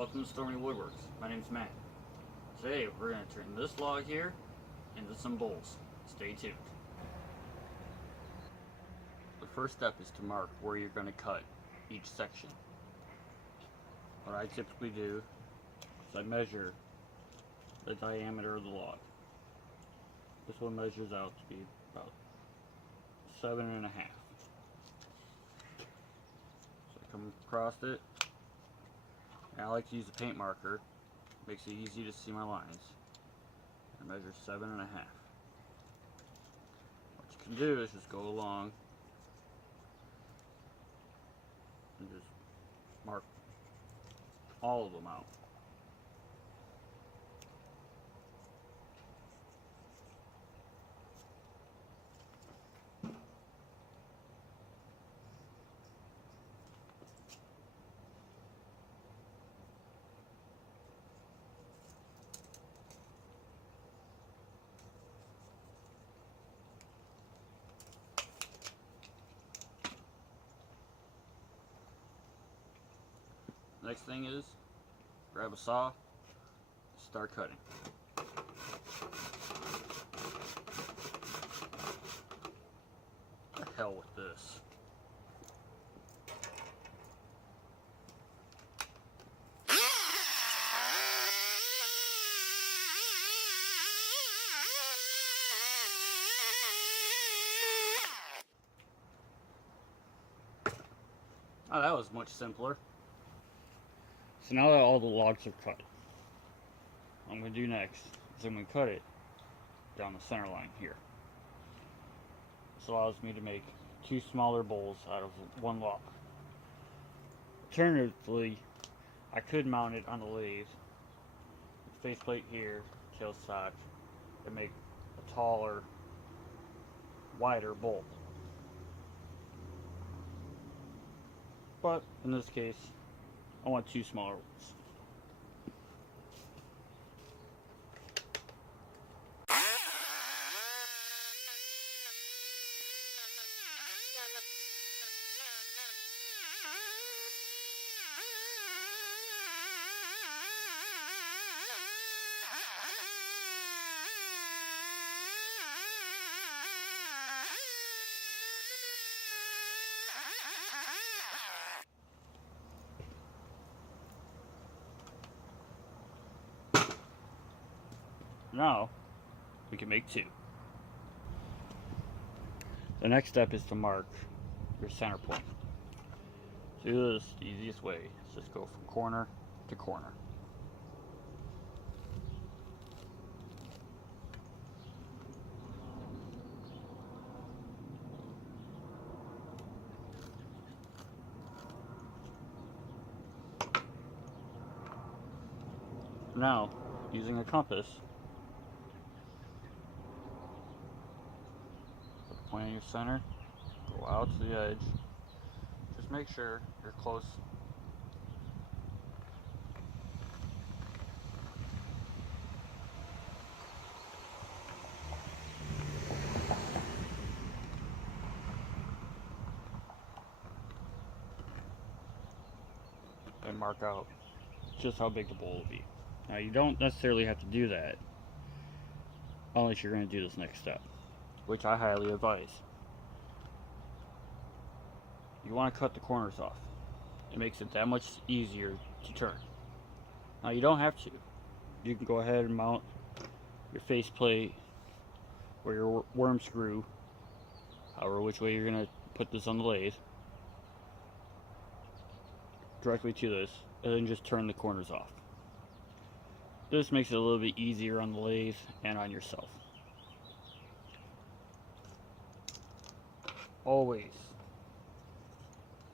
Welcome to Stormy Woodworks. My name's Matt. Today we're going to turn this log here into some bowls. Stay tuned. The first step is to mark where you're going to cut each section. What I typically do is I measure the diameter of the log. This one measures out to be about 7.5. So I come across it. And I like to use a paint marker. Makes it easy to see my lines. I measure 7.5. What you can do is just go along and just mark all of them out. Next thing is grab a saw, start cutting. The hell with this. Oh, that was much simpler. So now that all the logs are cut, what I'm going to do next is I'm going to cut it down the center line here. This allows me to make 2 smaller bowls out of 1 log. Alternatively, I could mount it on the lathe, faceplate here, tailstock, and make a taller, wider bowl. But in this case, I want 2 smaller ones. Now, we can make 2. The next step is to mark your center point. To do this, the easiest way is just go from corner to corner. Now, using a compass, point in your center, go out to the edge, just make sure you're close. And mark out just how big the bowl will be. Now you don't necessarily have to do that unless you're going to do this next step, which I highly advise. You want to cut the corners off. It makes it that much easier to turn. Now you don't have to. You can go ahead and mount your faceplate or your worm screw, however which way you're going to put this on the lathe, directly to this, and then just turn the corners off. This makes it a little bit easier on the lathe and on yourself. Always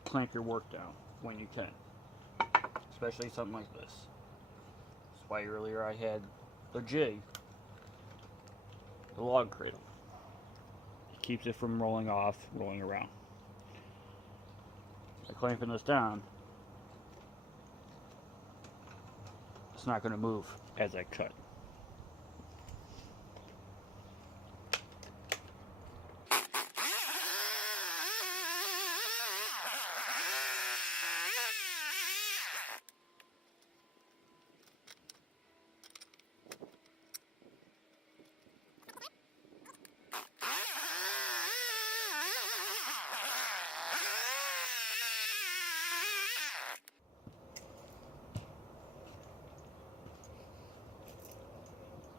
clamp your work down when you can, especially something like this. That's why earlier I had the jig, the log cradle. It keeps it from rolling off, rolling around. By clamping this down, it's not going to move as I cut.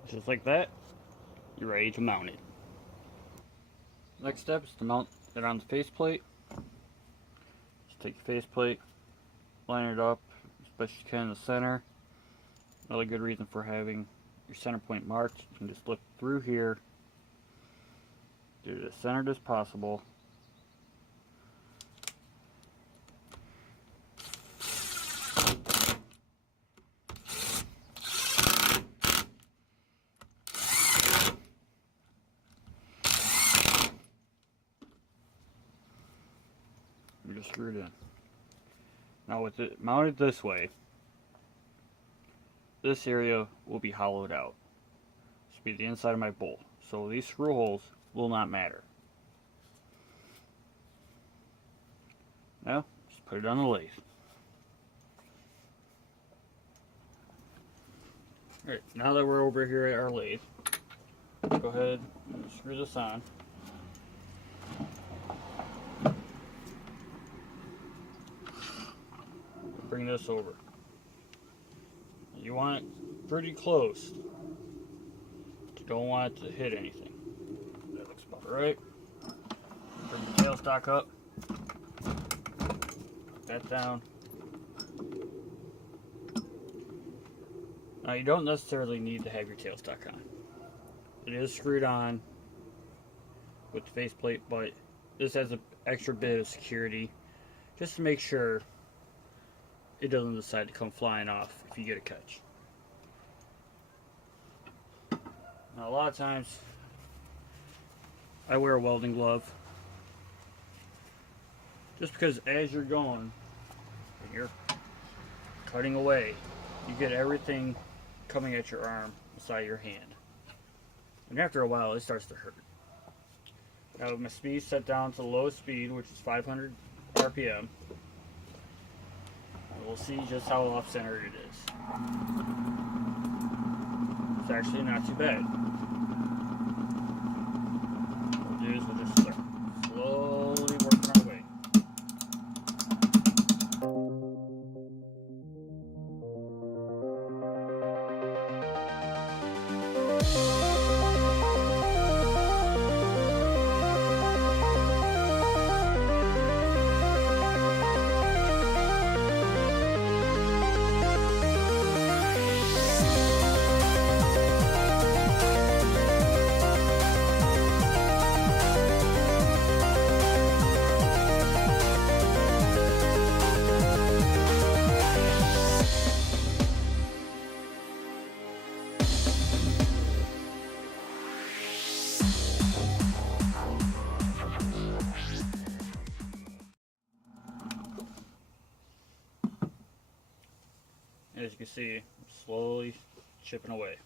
Just like that, you're ready to mount it. Next step is to mount it on the faceplate. Just take your faceplate, line it up as best you can in the center. Another good reason for having your center point marked, you can just look through here, do it as centered as possible. And just screw it in. Now with it mounted this way, this area will be hollowed out. This will be the inside of my bowl. So these screw holes will not matter. Now, just put it on the lathe. Alright, now that we're over here at our lathe, go ahead and screw this on. Bring this over. You want it pretty close. You don't want it to hit anything. That looks about right. Bring the tailstock up. Put that down. Now you don't necessarily need to have your tailstock on. It is screwed on with the faceplate, but this has an extra bit of security just to make sure it doesn't decide to come flying off if you get a catch. Now a lot of times I wear a welding glove just because as you're going and you're cutting away, you get everything coming at your arm inside your hand, and after a while it starts to hurt. Now with my speed set down to the lowest speed, which is 500 RPM, we'll see just how off-centered it is. It's actually not too bad. What we'll do is we'll just start slowly working our way. As you can see, I'm slowly chipping away.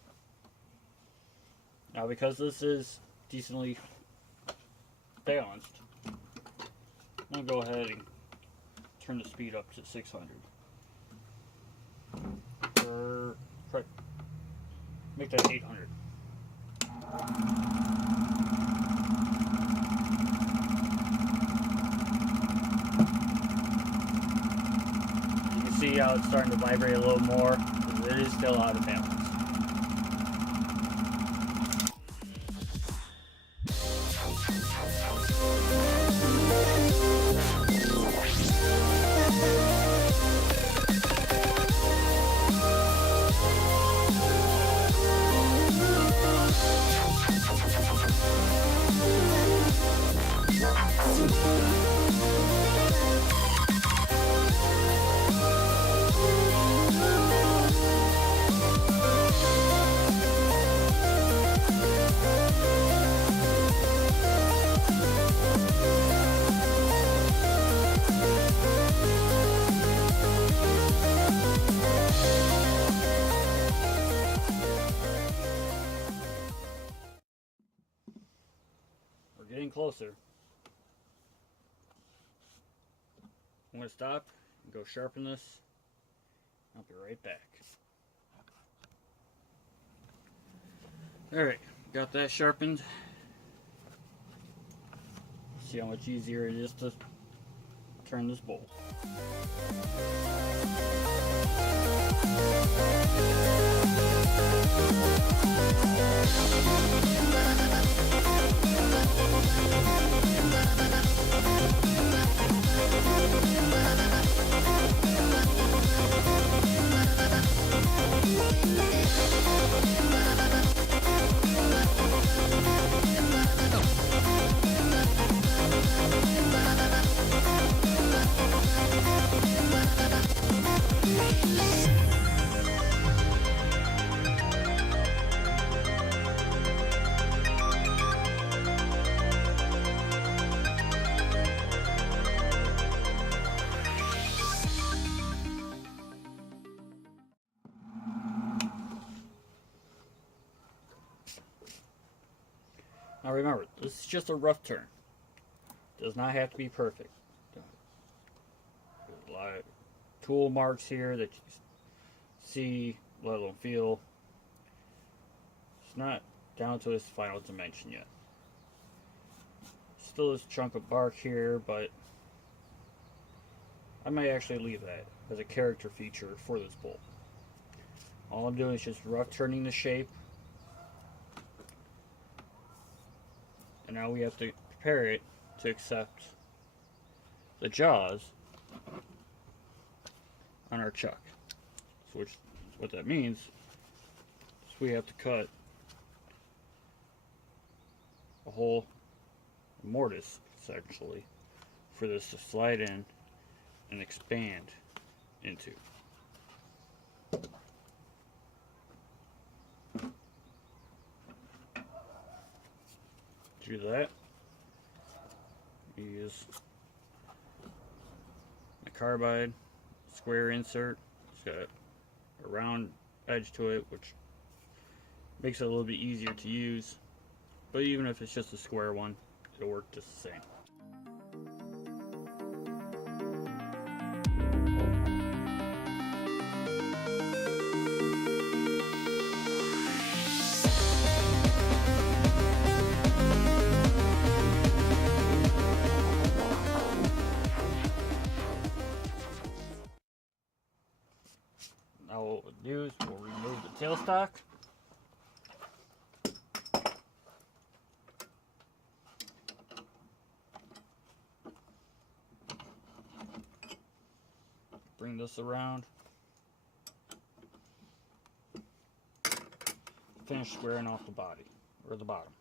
Now because this is decently balanced, I'm going to go ahead and turn the speed up to 600. Or make that 800. See how it's starting to vibrate a little more, because it is still out of balance. Getting closer. I'm going to stop and go sharpen this. I'll be right back. Alright, got that sharpened. See how much easier it is to turn this bowl. Now remember, this is just a rough turn. Does not have to be perfect. There's a lot of tool marks here that you see, let alone feel. It's not down to its final dimension yet. Still this chunk of bark here, but I might actually leave that as a character feature for this bowl. All I'm doing is just rough turning the shape. And now we have to prepare it to accept the jaws on our chuck. So what that means is we have to cut a whole mortise, essentially, for this to slide in and expand into. To do that, you use a carbide square insert. It's got a round edge to it, which makes it a little bit easier to use. But even if it's just a square one, it'll work just the same. Now what we'll do is we'll remove the tailstock. Bring this around. Finish squaring off the body, or the bottom.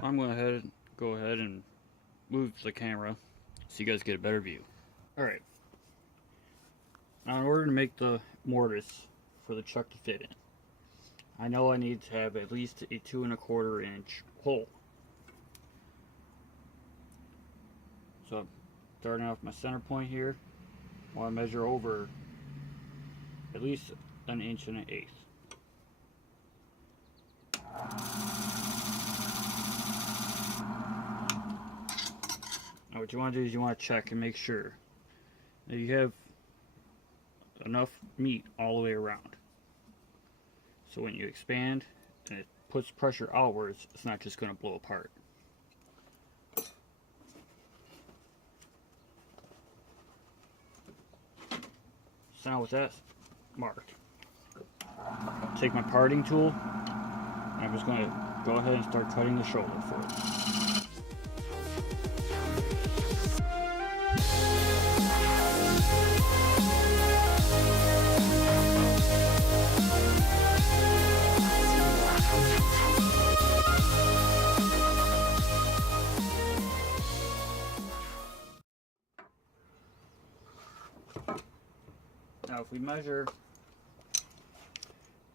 I'm going to go ahead and move the camera so you guys get a better view. Alright, now in order to make the mortise for the chuck to fit in, I know I need to have at least a 2 1/4 inch hole. So I'm starting off my center point here. I want to measure over at least 1 1/8 inches. Now what you want to do is you want to check and make sure that you have enough meat all the way around. So when you expand and it puts pressure outwards, it's not just going to blow apart. So now with that marked, take my parting tool and I'm just going to go ahead and start cutting the shoulder for it. Now if we measure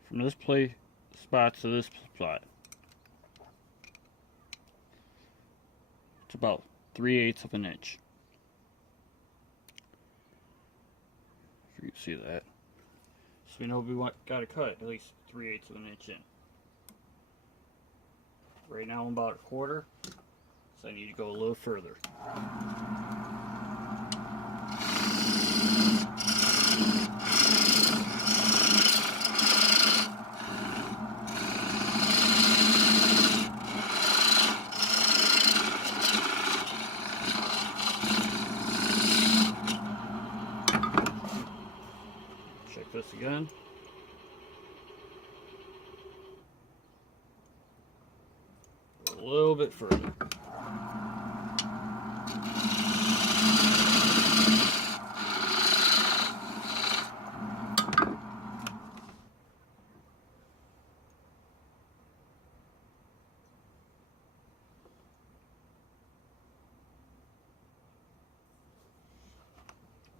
from this spot to this spot, it's about 3/8 of an inch. sure you see that. So we know we got to cut at least 3/8 of an inch in. Right now I'm about 1/4, so I need to go a little further. Check this again. A little bit further.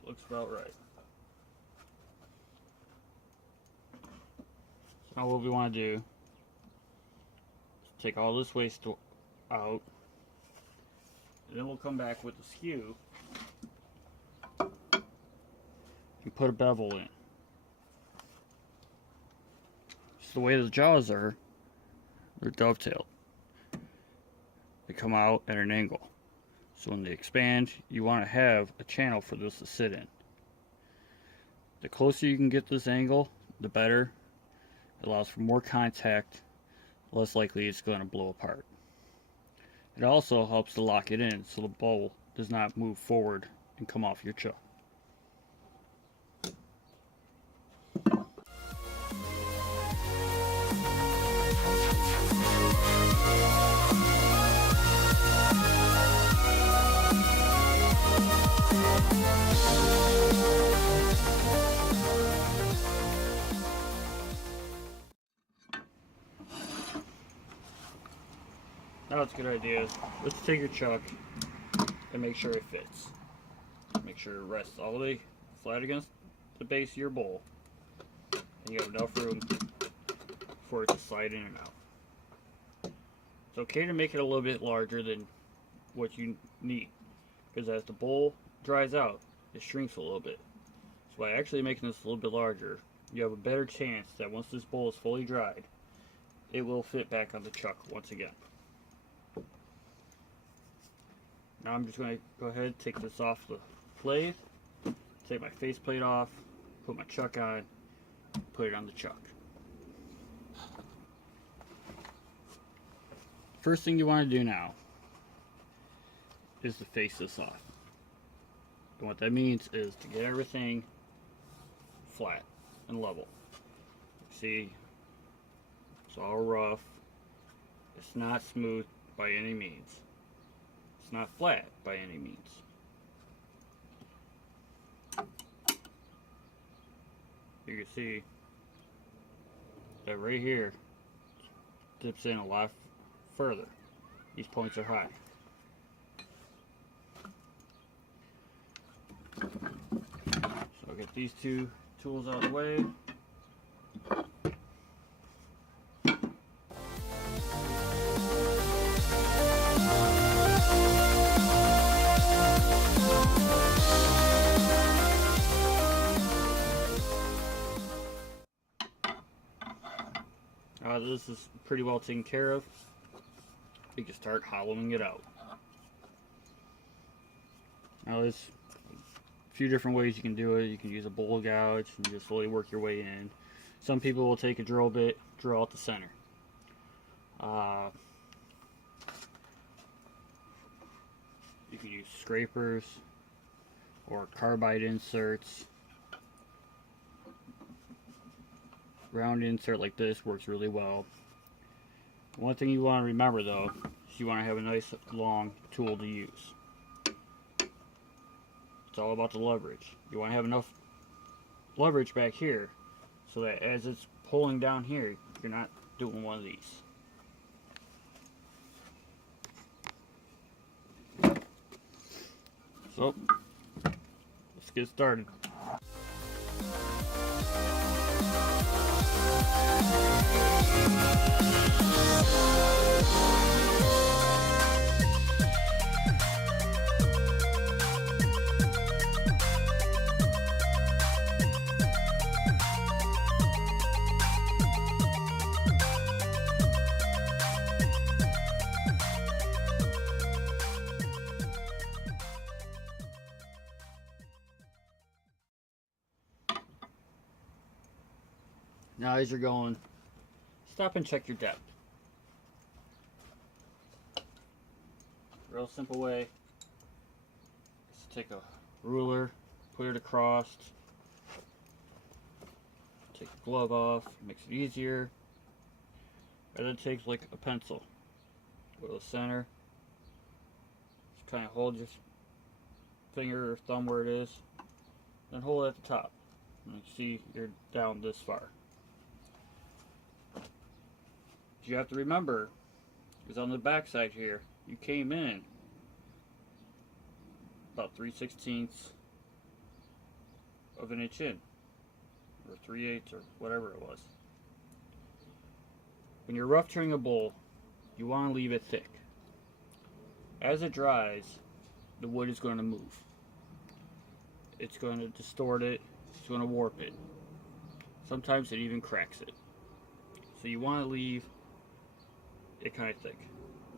Looks about right. So now what we want to do is take all this waste out, and then we'll come back with the skew and put a bevel in. Just the way the jaws are, they're dovetailed. They come out at an angle. So when they expand, you want to have a channel for this to sit in. The closer you can get this angle, the better. It allows for more contact, less likely it's going to blow apart. It also helps to lock it in so the bowl does not move forward and come off your chuck. Now it's a good idea. Let's take your chuck and make sure it fits. Make sure it rests all the way flat against the base of your bowl. And you have enough room for it to slide in and out. It's okay to make it a little bit larger than what you need, because as the bowl dries out, it shrinks a little bit. So by actually making this a little bit larger, you have a better chance that once this bowl is fully dried, it will fit back on the chuck once again. Now I'm just going to go ahead and take this off the lathe, take my faceplate off, put my chuck on, put it on the chuck. First thing you want to do now is to face this off. And what that means is to get everything flat and level. See, it's all rough. It's not smooth by any means. It's not flat by any means. You can see that right here dips in a lot further. These points are high. So I'll get these two tools out of the way. This is pretty well taken care of. You can start hollowing it out. Now there's a few different ways you can do it. You can use a bowl gouge and just slowly work your way in. Some people will take a drill bit, drill out the center. You can use scrapers or carbide inserts. Round insert like this works really well. One thing you want to remember though is you want to have a nice long tool to use. It's all about the leverage. You want to have enough leverage back here so that as it's pulling down here, you're not doing one of these. So, let's get started. Now as you're going, stop and check your depth. Real simple way is to take a ruler, put it across, take the glove off, makes it easier, and then take like a pencil, go to the center, just kind of hold your finger or thumb where it is, then hold it at the top. And you see you're down this far. What you have to remember is on the back side here, you came in about 3/16 of an inch in, or 3/8 or whatever it was. When you're rough turning a bowl, you want to leave it thick. As it dries, the wood is going to move. It's going to distort it, it's going to warp it. Sometimes it even cracks it. So you want to leave it kind of thick.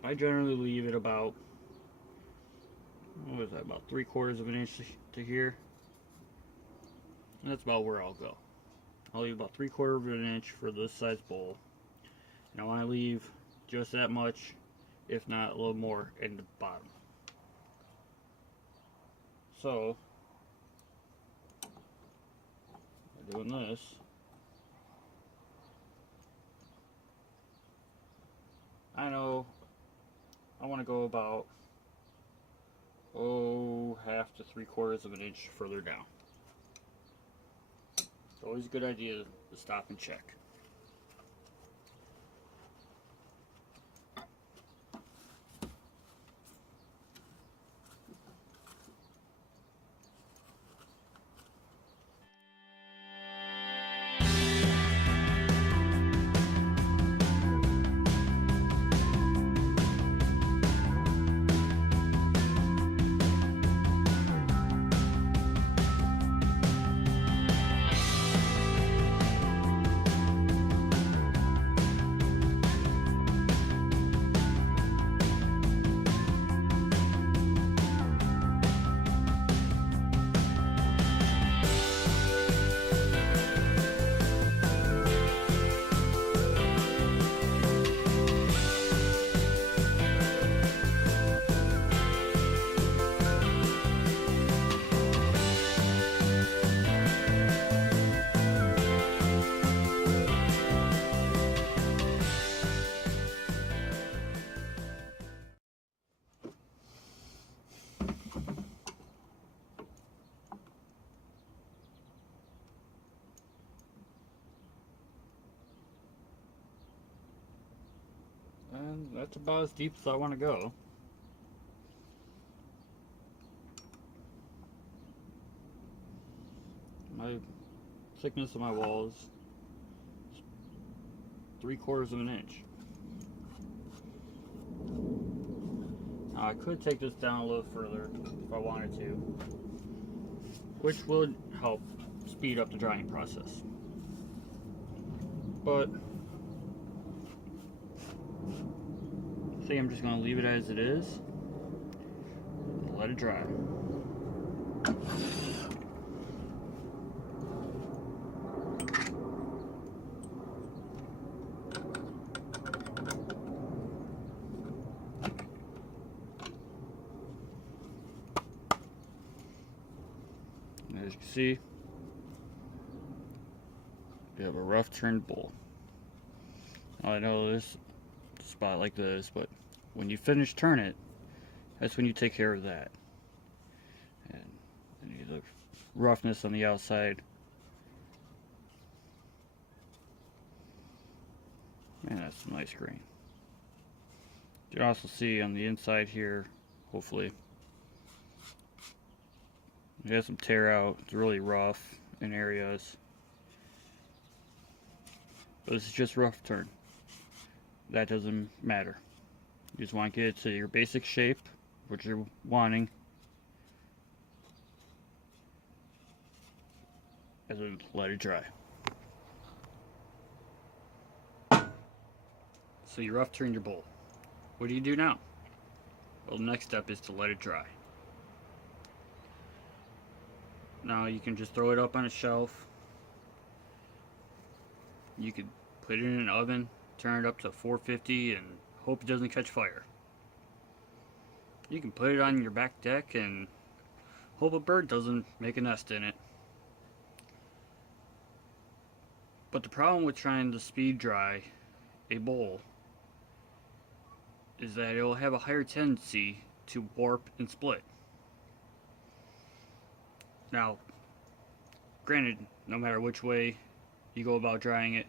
I generally leave it about, what is that, about 3/4 of an inch to here. And that's about where I'll go. I'll leave about 3/4 of an inch for this size bowl. And I want to leave just that much, if not a little more, in the bottom. So, by doing this, I know I want to go about, 1/2 to 3/4 of an inch further down. It's always a good idea to stop and check. And that's about as deep as I want to go. My thickness of my wall is 3/4 of an inch. Now I could take this down a little further if I wanted to, which would help speed up the drying process. But I think I'm just going to leave it as it is and let it dry. As you can see, you have a rough turned bowl. Now I know this spot like this, but when you finish turn it, that's when you take care of that. And the roughness on the outside. Man, that's some nice grain. You can also see on the inside here, hopefully, it has some tear out. It's really rough in areas. But this is just rough turn. That doesn't matter. You just want to get it to your basic shape, what you're wanting, and then let it dry. So you rough turned your bowl. What do you do now? Well, the next step is to let it dry. Now you can just throw it up on a shelf, You could put it in an oven, turn it up to 450, and hope it doesn't catch fire. You can put it on your back deck and hope a bird doesn't make a nest in it. But the problem with trying to speed dry a bowl is that it will have a higher tendency to warp and split. Now, granted, no matter which way you go about drying it,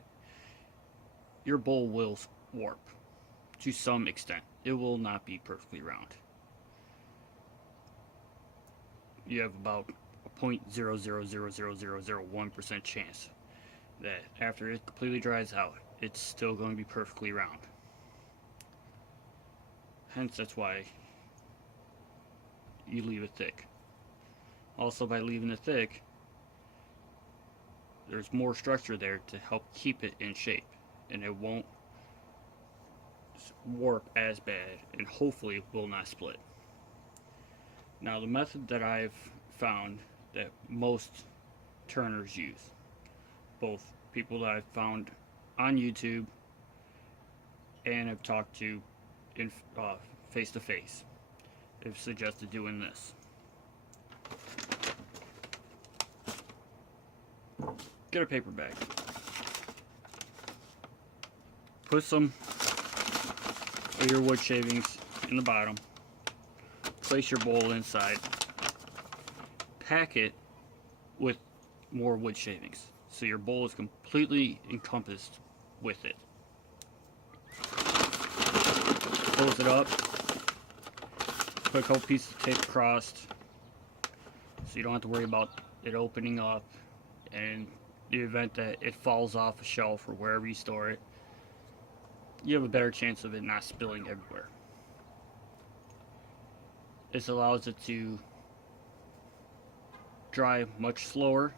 your bowl will warp to some extent. It will not be perfectly round. You have about a 0.000001% chance that after it completely dries out, it's still going to be perfectly round. Hence, that's why you leave it thick. Also, by leaving it thick, there's more structure there to help keep it in shape, and it won't warp as bad, and hopefully will not split. Now, the method that I've found that most turners use, both people that I've found on YouTube and have talked to in face to face, have suggested doing this. Get a paper bag. Put some of your wood shavings in the bottom. Place your bowl inside. Pack it with more wood shavings, so your bowl is completely encompassed with it. Close it up. Put a couple pieces of tape across, so you don't have to worry about it opening up. And in the event that it falls off a shelf or wherever you store it, you have a better chance of it not spilling everywhere. This allows it to dry much slower,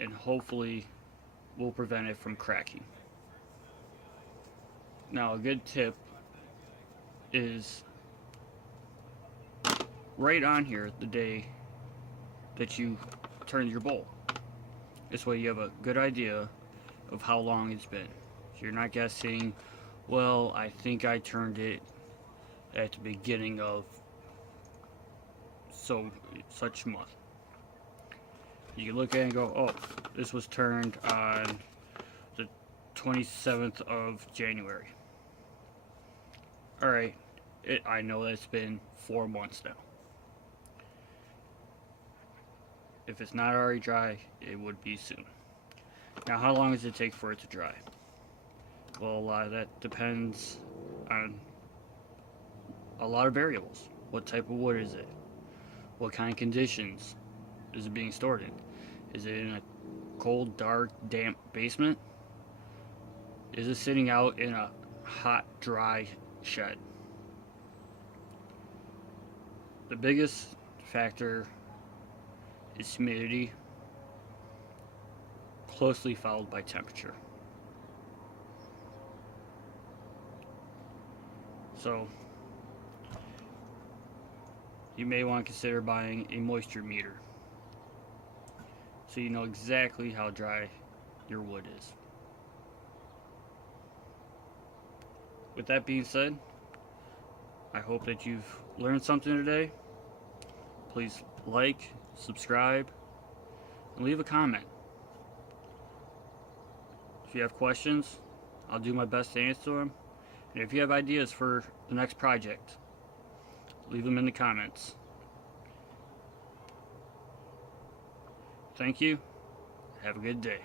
and hopefully will prevent it from cracking. Now, a good tip is write on here the day that you turn your bowl. This way you have a good idea of how long it's been. So you're not guessing, well, I think I turned it at the beginning of such month. You can look at it and go, oh, this was turned on the 27th of January. Alright, I know that it's been 4 months now. If it's not already dry, it would be soon. Now, how long does it take for it to dry? Well, a lot of that depends on a lot of variables. What type of wood is it? What kind of conditions is it being stored in? Is it in a cold, dark, damp basement? Is it sitting out in a hot, dry shed? The biggest factor is humidity, closely followed by temperature. So, you may want to consider buying a moisture meter so you know exactly how dry your wood is. With that being said, I hope that you've learned something today. Please like, subscribe, and leave a comment. If you have questions, I'll do my best to answer them. And if you have ideas for the next project, leave them in the comments. Thank you. Have a good day.